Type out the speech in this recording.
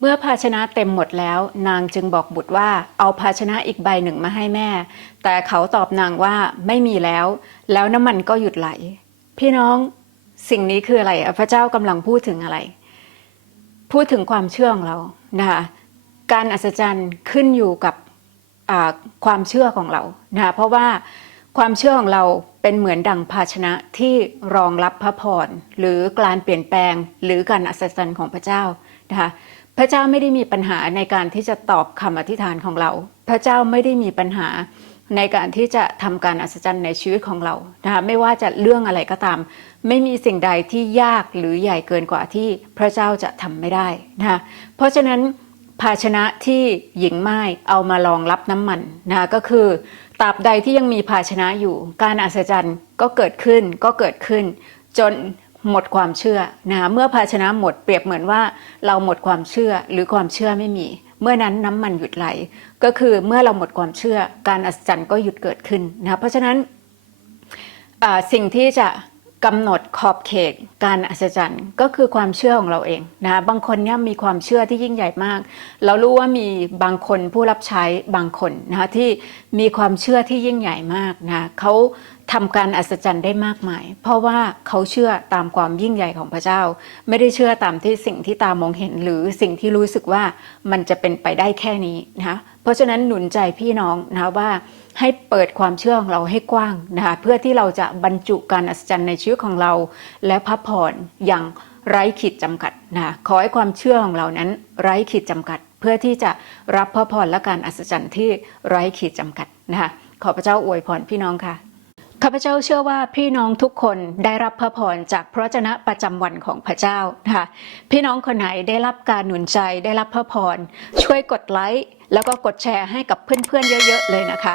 เมื่อภาชนะเต็มหมดแล้ว นางจึงบอกบุตรว่าเอาภาชนะอีกใบหนึ่งมาให้แม่ แต่เขาตอบนางว่าไม่มีแล้ว แล้วน้ำมันก็หยุดไหล พี่น้องสิ่งนี้คืออะไรพระเจ้ากำลังพูดถึงอะไร พูดถึงความเชื่อของเรานะคะการอัศจรรย์ขึ้นอยู่กับความเชื่อของเรานะเพราะว่าความเชื่อของเราเป็นเหมือนดังภาชนะที่รองรับพระพรหรือการเปลี่ยนแปลง หรือการอัศจรรย์ของพระเจ้านะคะ พระเจ้าไม่ได้มีปัญหาในการที่จะตอบคำอธิษฐานของเรา พระเจ้าไม่ได้มีปัญหาในการที่จะทำการอัศจรรย์ในชีวิตของเรานะคะไม่ว่าจะเรื่องอะไรก็ตาม ไม่มีสิ่งใดที่ยากหรือใหญ่เกินกว่าที่พระเจ้าจะทำไม่ได้นะคะเพราะฉะนั้นภาชนะที่หญิงไม้เอามารองรับน้ำมันนะคะก็คือตราบใดที่ยังมีภาชนะอยู่ การอัศจรรย์ก็เกิดขึ้นก็เกิดขึ้น จน หมดความเชื่อนะคะเมื่อภาชนะหมดเปรียบเหมือนว่าเราหมดความเชื่อหรือความเชื่อไม่มี เมื่อนั้นน้ำมันหยุดไหล ก็คือเมื่อเราหมดความเชื่อ การอัศจรรย์ก็หยุดเกิดขึ้นนะคะเพราะฉะนั้นสิ่งที่จะกำหนดขอบเขตการอัศจรรย์ก็คือความเชื่อของเราเองนะบางคนเนี่ยมีความเชื่อที่ยิ่งใหญ่มาก เรารู้ว่ามีบางคนผู้รับใช้บางคนนะที่มีความเชื่อที่ยิ่งใหญ่มากนะเขา ทำการอัศจรรย์ได้มากมาย เพราะว่าเขาเชื่อตามความยิ่งใหญ่ของพระเจ้า ไม่ได้เชื่อตามที่สิ่งที่ตามองเห็น หรือสิ่งที่รู้สึกว่ามันจะเป็นไปได้แค่นี้นะคะเพราะฉะนั้นหนุนใจพี่น้องนะว่าให้เปิดความเชื่อของเราให้กว้างนะคะเพื่อที่เราจะบรรจุการอัศจรรย์ในชีวิตของเรา และพักผ่อนอย่างไร้ขีดจำกัดนะคะขอให้ความเชื่อของเรานั้น ไร้ขีดจำกัด เพื่อที่จะรับพระพรและการอัศจรรย์ที่ไร้ขีดจำกัดนะคะขอพระเจ้าอวยพรพี่น้องค่ะ ข้าพเจ้าเชื่อว่าพี่น้องทุกคนได้รับพระพรจากพระเจนะประจำวันของพระเจ้านะคะพี่น้องคนไหนได้รับการหนุนใจได้รับพระพรช่วยกดไลค์แล้วก็กดแชร์ให้กับเพื่อนๆเยอะ ๆ เลยนะคะ